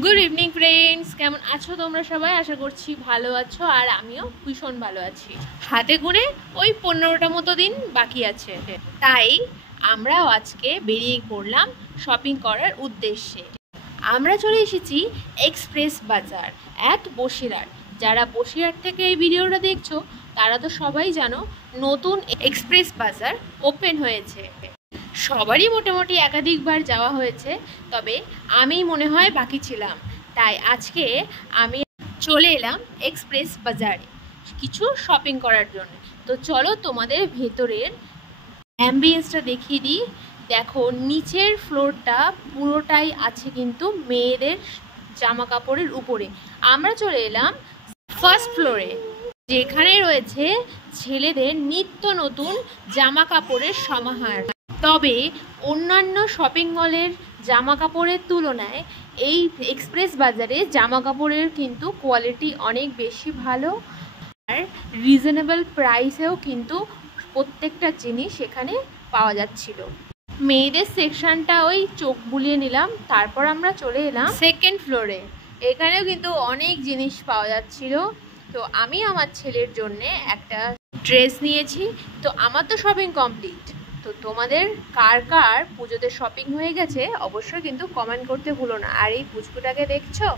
Good evening friends, কেমন আছো তোমরা সবাই? আশা করছি ভালো আছো, আর আমিও ভীষণ ভালো আছি। হাতে গুনে ওই 15টা মতো দিন বাকি আছে, তাই আমরাও আজকে বেরিয়ে পড়লাম শপিং করার উদ্দেশ্যে। আমরা চলে এসেছি এক্সপ্রেস বাজার অ্যাট বসিরহাট। যারা বসিরহাট থেকে এই ভিডিওটা দেখছো তারা তো সবাই জানো নতুন এক্সপ্রেস বাজার ওপেন হয়েছে। সবারই মোটামুটি একাধিকবার যাওয়া হয়েছে, তবে আমি মনে হয় বাকি ছিলাম। তাই আজকে আমি চলে এলাম এক্সপ্রেস বাজারে কিছু শপিং করার জন্য। তো চলো তোমাদের ভেতরের অ্যাম্বিয়েন্সটা দেখিয়ে দিই। দেখো, নিচের ফ্লোরটা পুরোটাই আছে কিন্তু মেয়েদের জামা কাপড়ের উপরে। আমরা চলে এলাম ফার্স্ট ফ্লোরে, যেখানে রয়েছে ছেলেদের নিত্য নতুন জামা কাপড়ের সমাহার। তবে অন্যান্য শপিং মলের জামা কাপড়ের তুলনায় এই এক্সপ্রেস বাজারে জামা কাপড়ের কিন্তু কোয়ালিটি অনেক বেশি ভালো, আর রিজনেবল প্রাইসেও কিন্তু প্রত্যেকটা জিনিস এখানে পাওয়া যাচ্ছিল। মেয়েদের সেকশনটা ওই চোখ বুলিয়ে নিলাম, তারপর আমরা চলে এলাম সেকেন্ড ফ্লোরে। এখানেও কিন্তু অনেক জিনিস পাওয়া যাচ্ছিল। তো আমি আমার ছেলের জন্যে একটা ড্রেস নিয়েছি। তো আমার তো শপিং কমপ্লিট। তো তোমাদের কার কার পুজোতে শপিং হয়ে গেছে অবশ্যই কিন্তু কমেন্ট করতে ভুলো না। আর এই পুচকুটাকে দেখছো,